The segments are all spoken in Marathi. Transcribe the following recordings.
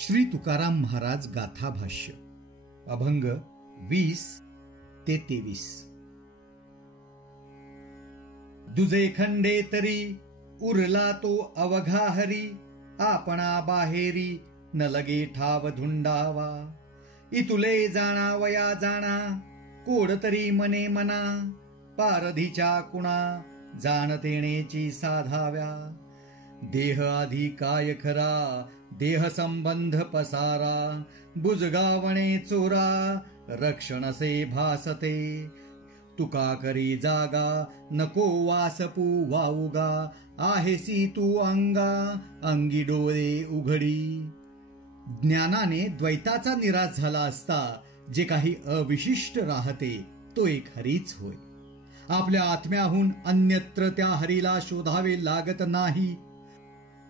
श्री तुकाराम महाराज गाथा भाष्य अभंग 20 ते 23। दुजे खंडे तरी उरला तो अवघा हरी, आपणा बाहेरी न लगे ठाव धुंडावा। इतुले जाणा वया जाणा, कोड तरी मने मना, पारधीच्या कुणा जाणतेनेची साधाव्या। देह आधी काय खरा, देह संबंध पसारा, बुजगावणे चोरा, रक्षणसे भासते। तुका करी जागा, नको वासपू वाऊगा, आहेसी तू अंगा, अंगी डोळे उघडी। ज्ञानाने द्वैताचा निराश झाला असता जे काही अविशिष्ट राहते तो एक हरीच होय। आपल्या आत्म्याहून अन्यत्र त्या हरीला शोधावे लागत नाही।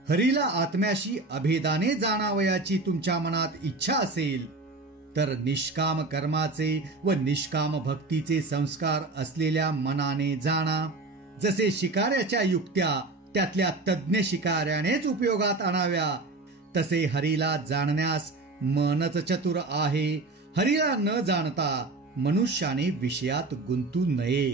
हरीला आत्म्याशी अभेदाने जाणावयाची तुमच्या मनात इच्छा असेल तर निष्काम कर्माचे व निष्काम भक्तीचे संस्कार असलेल्या मनाने जाणा। जसे शिकाऱ्याच्या युक्त्या त्यातल्या तज्ञ शिकाऱ्यानेच उपयोगात आणाव्या, तसे हरीला जाणण्यास मनच चतुर आहे। हरीला न जाणता मनुष्याने विषयात गुंतू नये,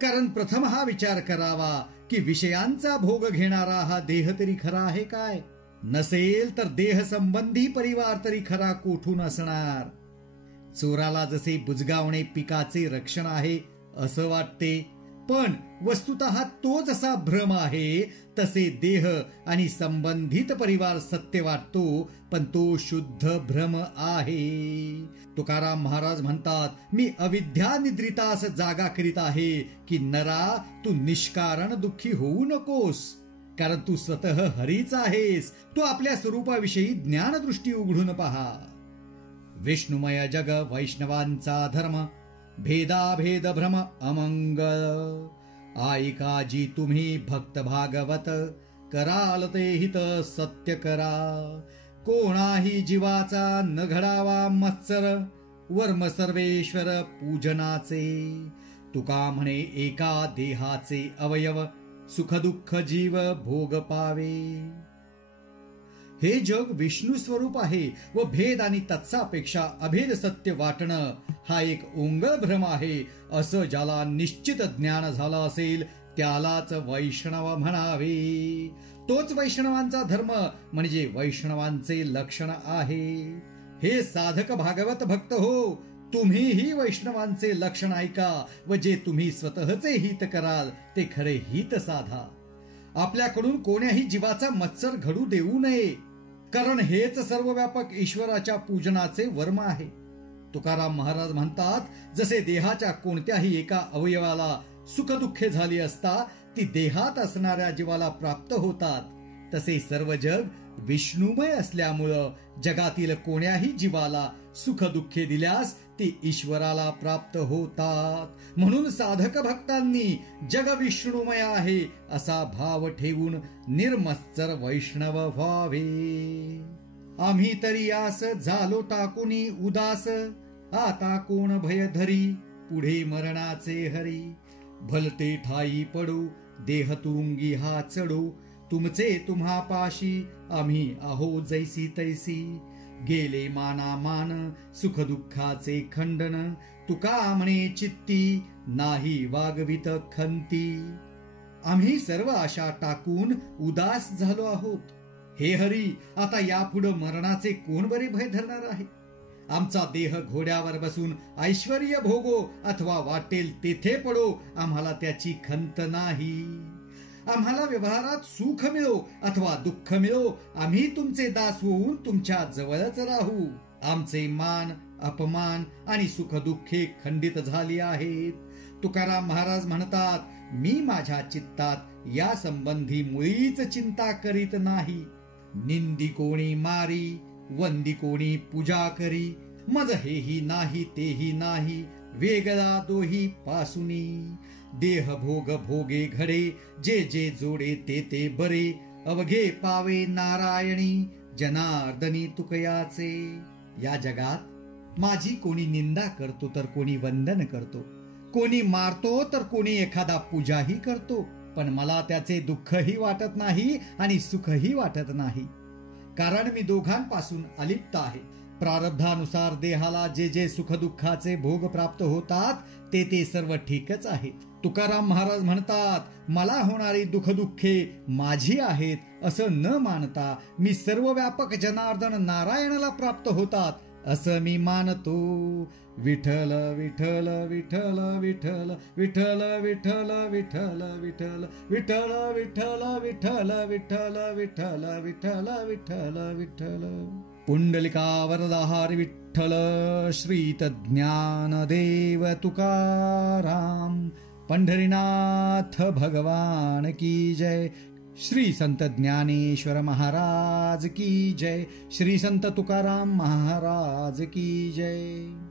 कारण प्रथम हा विचार करावा की विषयांचा भोग घेणारा हा देह तरी खरा आहे काय? नसेल तर देह संबंधी परिवार तरी खरा कोठून असणार? चोराला जसे बुजगावणे पिकाचे रक्षण आहे असं वाटते, पण वस्तुतः तो जसा भ्रम आहे तसे देह आणि संबंधित परिवार सत्य वाटतो, पण तो शुद्ध भ्रम आहे। तुकाराम महाराज म्हणतात, मी अविद्या निद्रितास जागा करीत आहे की नरा तू निष्कारण दुःखी होऊ नकोस, कारण तू स्वतः हरीच आहेस। तू आपल्या स्वरूपाविषयी ज्ञानदृष्टी उघडून पहा। विष्णुमय जग वैष्णवांचा धर्म, भेदाभेद भ्रम अमंगळ। ऐकाजी तुम्ही भक्त भागवत, कराल ते हित सत्य करा। कोणाही जीवाचा न घडावा मत्सर, वर्म सर्वेश्वर पूजनाचे। तुका म्हणे एका देहाचे अवयव, सुख दुःख जीव भोग पावे। हे जग विष्णू स्वरूप आहे व भेद आणि तत्सापेक्षा अभेद सत्य वाटणं हा एक ओंगळ भ्रम आहे, असं ज्याला निश्चित ज्ञान झालं असेल त्यालाच वैष्णव म्हणावे। तोच वैष्णवांचा धर्म म्हणजे वैष्णवांचे लक्षण आहे। हे साधक भागवत भक्त हो, तुम्हीही वैष्णवांचे लक्षण ऐका व जे तुम्ही स्वतःचे हित कराल ते खरे हित साधा। आपल्याकडून कोण्याही जीवाचा मत्सर घडू देऊ नये, कारण हेच सर्वव्यापक ईश्वराच्या पूजनाचे वर्म आहे। तुकाराम महाराज म्हणतात, जसे देहाच्या कोणत्याही एका अवयवाला सुखदुःखे झाली असता ती देहात असणाऱ्या जीवाला प्राप्त होतात, तसे सर्व जग विष्णुमय असल्यामुळं जगातील कोण्याही जीवाला सुख दुःखे दिल्यास ती ईश्वराला प्राप्त होतात। म्हणून साधक भक्तांनी जग विष्णुमय आहे असा भाव ठेवून निर्मत्सर वैष्णव व्हावे। आम्ही तरी आस झालो टाकुनी उदास, आता कोण भय धरी पुढे मरणाचे हरी। भलते ठाई पडू देह तुरुंगी हा चढू, तुमचे तुम्हा पाशी आम्ही आहो जैसी तैसी। गेले माना मान सुख दुःखाचे खंडन, तुका म्हणे चित्ती नाही वागवित खंती। आम्ही सर्व आशा टाकून उदास झालो आहोत। हे हरी, आता यापुढे मरणाचे कोण बरे भय धरणार आहे? आमचा देह घोड्यावर बसून ऐश्वर्य भोगो अथवा वाटेल तेथे पडो, आम्हाला त्याची खंत नाही। आम्हाला व्यवहारात सुख मिळो अथवा दुःख मिळो, आम्ही तुमचे दास होऊन तुमच्या जवळच राहू। आमचे मान अपमान आणि सुख दुःखे खंडित झाली आहेत। तुकाराम महाराज म्हणतात, मी माझ्या चित्तात या संबंधी मुळीच चिंता करीत नाही। निंदी कोणी मारी, वंदी कोणी पूजा करी, मज हेही नाही तेही नाही, वेगळा दोही पासुनी। देह भोग भोगे घडे, जे जे जोडे ते ते बरे, अवघे पावे नारायणी जनार्दनी तुकयाचे। या जगात माझी कोणी निंदा करतो तर कोणी वंदन करतो, कोणी मारतो तर कोणी एखादा पूजाही करतो, पण मला त्याचे दुःखही वाटत नाही आणि सुखही वाटत नाही। कारण मी दोघांपासून अलिप्त आहे. प्रारब्धानुसार देहाला जे जे सुखदुःखाचे भोग प्राप्त होतात ते सर्व ठीकच आहे. तुकाराम महाराज म्हणतात, मला होणारी दुःखदुःखे माझी आहेत असं न मानता मी सर्व व्यापक जनार्दन नारायणाला प्राप्त होतात असं मी मानतो. विठ्ठल विठ्ठल विठ्ठल विठ्ठल विठ्ठल विठ्ठल विठ्ठल विठ्ठल विठ्ठल विठ्ठल विठ्ठल विठ्ठल विठ्ठल विठ्ठल विठ्ठल विठ्ठल. पुंडलिका वरदाहारी विठ्ठल श्रीत ज्ञानदेव तुकाराम. पंढरीनाथ भगवान की जय. श्री संत ज्ञानेश्वर महाराज की जय. श्री संत तुकाराम महाराज की जय.